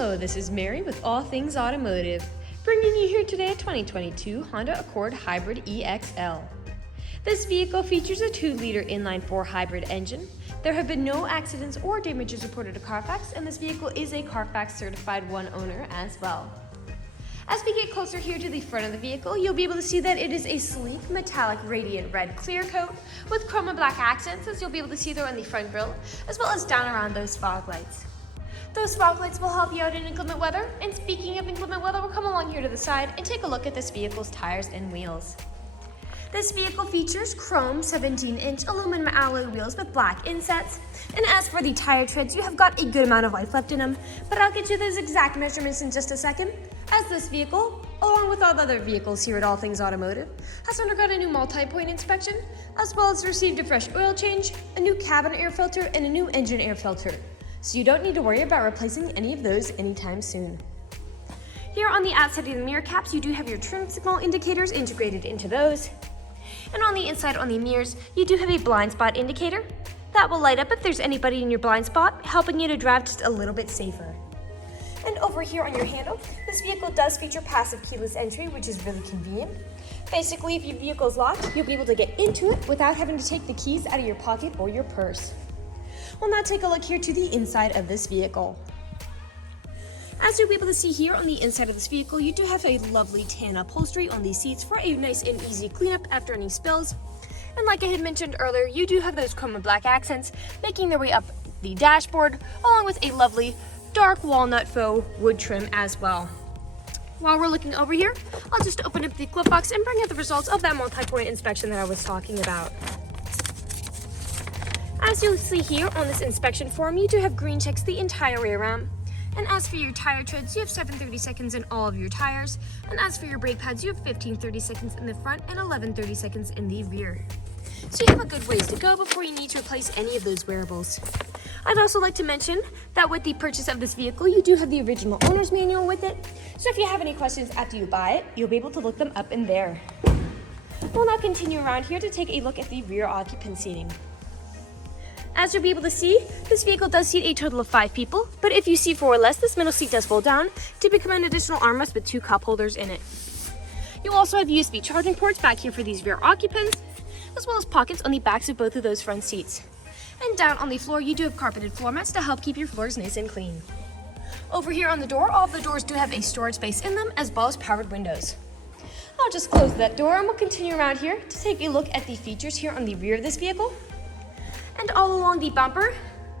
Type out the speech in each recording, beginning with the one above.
Hello, this is Mary with All Things Automotive, bringing you here today a 2022 Honda Accord Hybrid EXL. This vehicle features a 2-liter inline-4 hybrid engine. There have been no accidents or damages reported to CARFAX, and this vehicle is a CARFAX certified one owner as well. As we get closer here to the front of the vehicle, you'll be able to see that it is a sleek metallic radiant red clear coat with chrome and black accents, as you'll be able to see there on the front grille, as well as down around those fog lights. Those fog lights will help you out in inclement weather, and speaking of inclement weather, we'll come along here to the side and take a look at this vehicle's tires and wheels. This vehicle features chrome 17-inch aluminum alloy wheels with black insets, and as for the tire treads, you have got a good amount of life left in them, but I'll get you those exact measurements in just a second, as this vehicle, along with all the other vehicles here at All Things Automotive, has undergone a new multi-point inspection, as well as received a fresh oil change, a new cabin air filter, and a new engine air filter. So you don't need to worry about replacing any of those anytime soon. Here on the outside of the mirror caps, you do have your turn signal indicators integrated into those. And on the inside on the mirrors, you do have a blind spot indicator. That will light up if there's anybody in your blind spot, helping you to drive just a little bit safer. And over here on your handle, this vehicle does feature passive keyless entry, which is really convenient. Basically, if your vehicle is locked, you'll be able to get into it without having to take the keys out of your pocket or your purse. We'll now take a look here to the inside of this vehicle. As you'll be able to see here on the inside of this vehicle, you do have a lovely tan upholstery on these seats for a nice and easy cleanup after any spills. And like I had mentioned earlier, you do have those chrome and black accents making their way up the dashboard, along with a lovely dark walnut faux wood trim as well. While we're looking over here, I'll just open up the glove box and bring out the results of that multi-point inspection that I was talking about. As you'll see here on this inspection form, you do have green checks the entire way around. And as for your tire treads, you have 730 seconds in all of your tires. And as for your brake pads, you have 1530 seconds in the front and 1130 seconds in the rear. So you have a good ways to go before you need to replace any of those wearables. I'd also like to mention that with the purchase of this vehicle, you do have the original owner's manual with it. So if you have any questions after you buy it, you'll be able to look them up in there. We'll now continue around here to take a look at the rear occupant seating. As you'll be able to see, this vehicle does seat a total of 5 people, but if you seat 4 or less, this middle seat does fold down to become an additional armrest with 2 cup holders in it. You also have USB charging ports back here for these rear occupants, as well as pockets on the backs of both of those front seats. And down on the floor, you do have carpeted floor mats to help keep your floors nice and clean. Over here on the door, all of the doors do have a storage space in them, as well as powered windows. I'll just close that door and we'll continue around here to take a look at the features here on the rear of this vehicle. And all along the bumper,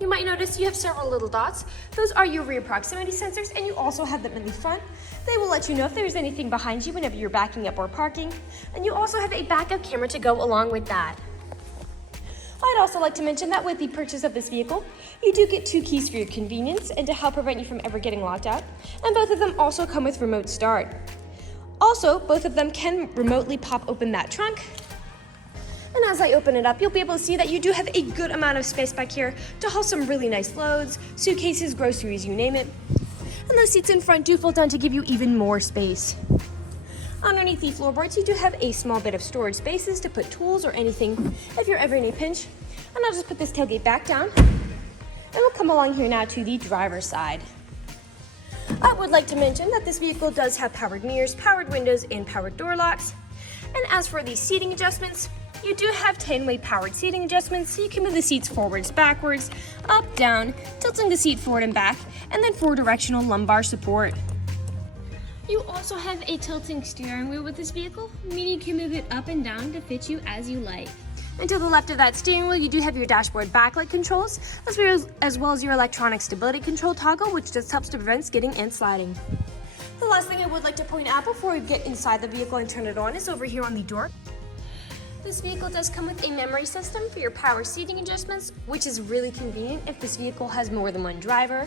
you might notice you have several little dots. Those are your rear proximity sensors, and you also have them in the front. They will let you know if there's anything behind you whenever you're backing up or parking. And you also have a backup camera to go along with that. I'd also like to mention that with the purchase of this vehicle, you do get 2 keys for your convenience and to help prevent you from ever getting locked out. And both of them also come with remote start. Also, both of them can remotely pop open that trunk. And as I open it up, you'll be able to see that you do have a good amount of space back here to haul some really nice loads, suitcases, groceries, you name it. And those seats in front do fold down to give you even more space. Underneath the floorboards, you do have a small bit of storage spaces to put tools or anything if you're ever in a pinch. And I'll just put this tailgate back down. And we'll come along here now to the driver's side. I would like to mention that this vehicle does have powered mirrors, powered windows, and powered door locks. And as for the seating adjustments, you do have 10-way powered seating adjustments, so you can move the seats forwards, backwards, up, down, tilting the seat forward and back, and then 4-directional lumbar support. You also have a tilting steering wheel with this vehicle, meaning you can move it up and down to fit you as you like. And to the left of that steering wheel, you do have your dashboard backlight controls, as well as your electronic stability control toggle, which just helps to prevent skidding and sliding. The last thing I would like to point out before we get inside the vehicle and turn it on is over here on the door. This vehicle does come with a memory system for your power seating adjustments, which is really convenient if this vehicle has more than one driver.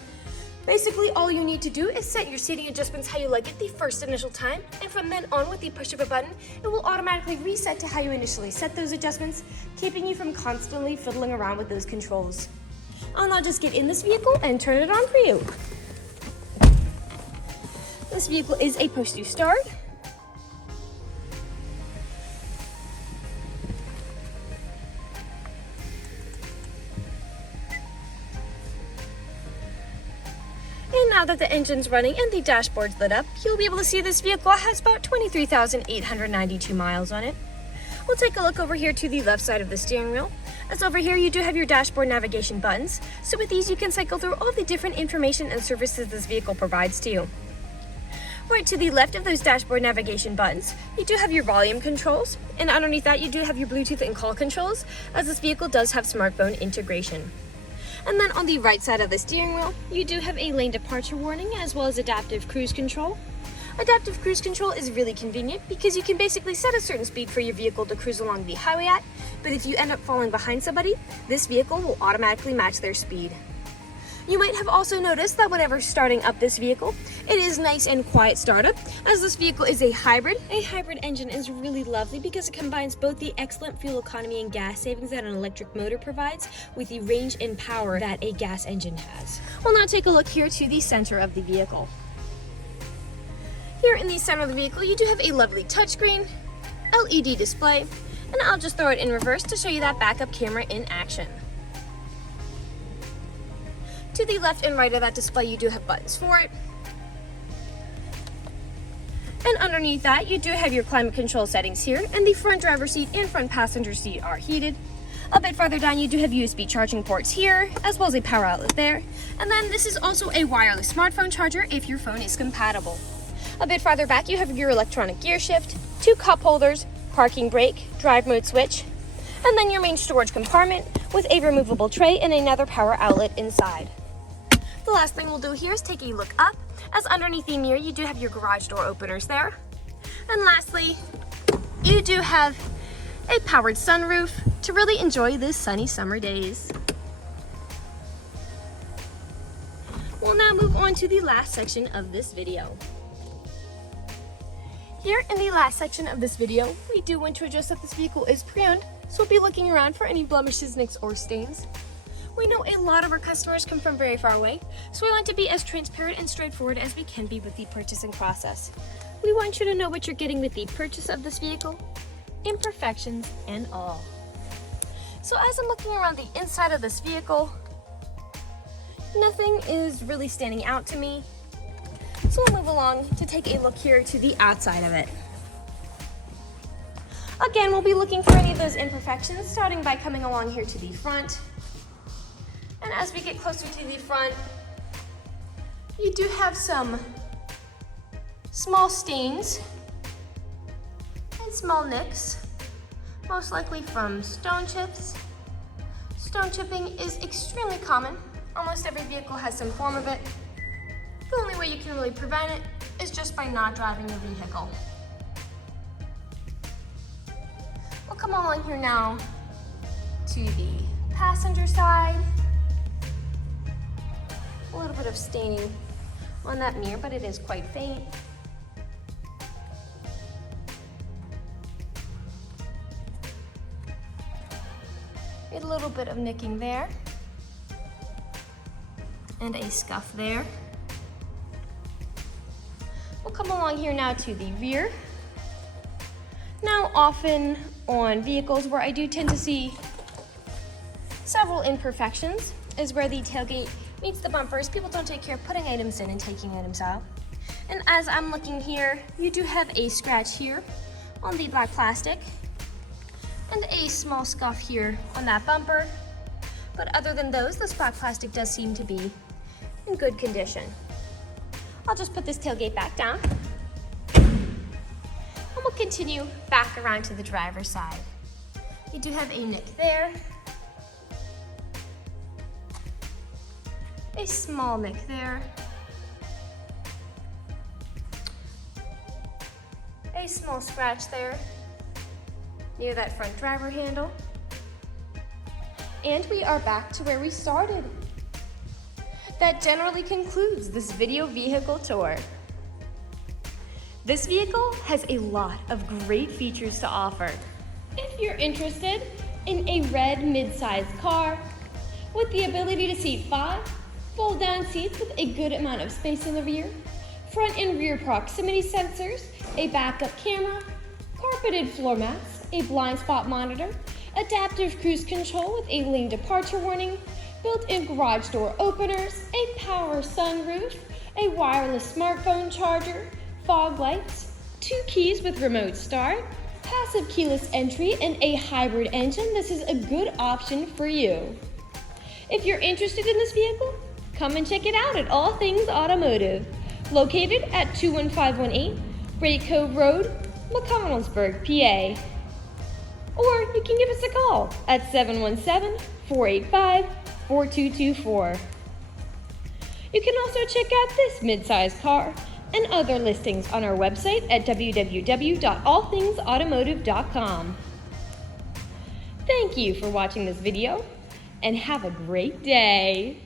Basically, all you need to do is set your seating adjustments how you like it the first initial time, and from then on with the push of a button, it will automatically reset to how you initially set those adjustments, keeping you from constantly fiddling around with those controls. I'll now just get in this vehicle and turn it on for you. This vehicle is a push to start. now that the engine's running and the dashboard's lit up, you'll be able to see this vehicle has about 23,892 miles on it. We'll take a look over here to the left side of the steering wheel, as over here you do have your dashboard navigation buttons, so with these you can cycle through all the different information and services this vehicle provides to you. Right to the left of those dashboard navigation buttons, you do have your volume controls, and underneath that you do have your Bluetooth and call controls, as this vehicle does have smartphone integration. And then on the right side of the steering wheel, you do have a lane departure warning as well as adaptive cruise control. Adaptive cruise control is really convenient because you can basically set a certain speed for your vehicle to cruise along the highway at, but if you end up falling behind somebody, this vehicle will automatically match their speed. You might have also noticed that whenever starting up this vehicle, it is nice and quiet startup, as this vehicle is a hybrid. A hybrid engine is really lovely because it combines both the excellent fuel economy and gas savings that an electric motor provides with the range and power that a gas engine has. We'll now take a look here to the center of the vehicle. Here in the center of the vehicle, you do have a lovely touchscreen, LED display, and I'll just throw it in reverse to show you that backup camera in action. To the left and right of that display, you do have buttons for it. And underneath that, you do have your climate control settings here, and the front driver's seat and front passenger seat are heated. A bit farther down, you do have USB charging ports here, as well as a power outlet there. And then this is also a wireless smartphone charger if your phone is compatible. A bit farther back, you have your electronic gear shift, 2 cup holders, parking brake, drive mode switch, and then your main storage compartment with a removable tray and another power outlet inside. The last thing we'll do here is take a look up, as underneath the mirror you do have your garage door openers there. And lastly, you do have a powered sunroof to really enjoy these sunny summer days. We'll now move on to the last section of this video. Here in the last section of this video, we do want to address that this vehicle is pre-owned, so we'll be looking around for any blemishes, nicks, or stains. We know a lot of our customers come from very far away, so we want to be as transparent and straightforward as we can be with the purchasing process. We want you to know what you're getting with the purchase of this vehicle, imperfections and all. So as I'm looking around the inside of this vehicle, nothing is really standing out to me. So we'll move along to take a look here to the outside of it. Again, we'll be looking for any of those imperfections, starting by coming along here to the front. And as we get closer to the front, you do have some small stains and small nicks, most likely from stone chips. Stone chipping is extremely common. Almost every vehicle has some form of it. The only way you can really prevent it is just by not driving your vehicle. We'll come along here now to the passenger side. A little bit of staining on that mirror, but it is quite faint. A little bit of nicking there, and a scuff there. We'll come along here now to the rear. Now, often on vehicles where I do tend to see several imperfections is where the tailgate meets the bumpers. People don't take care of putting items in and taking items out. And as I'm looking here, you do have a scratch here on the black plastic and a small scuff here on that bumper. But other than those, this black plastic does seem to be in good condition. I'll just put this tailgate back down. And we'll continue back around to the driver's side. You do have a nick there. A small nick there. A small scratch there near that front driver handle. And we are back to where we started. That generally concludes this video vehicle tour. This vehicle has a lot of great features to offer. If you're interested in a red mid-sized car with the ability to seat 5, fold-down seats with a good amount of space in the rear, front and rear proximity sensors, a backup camera, carpeted floor mats, a blind spot monitor, adaptive cruise control with a lane departure warning, built-in garage door openers, a power sunroof, a wireless smartphone charger, fog lights, 2 keys with remote start, passive keyless entry, and a hybrid engine, this is a good option for you. If you're interested in this vehicle, come and check it out at All Things Automotive, located at 21518 Great Cove Road, McConnellsburg, PA. Or you can give us a call at 717-485-4224. You can also check out this midsize car and other listings on our website at www.allthingsautomotive.com. Thank you for watching this video, and have a great day.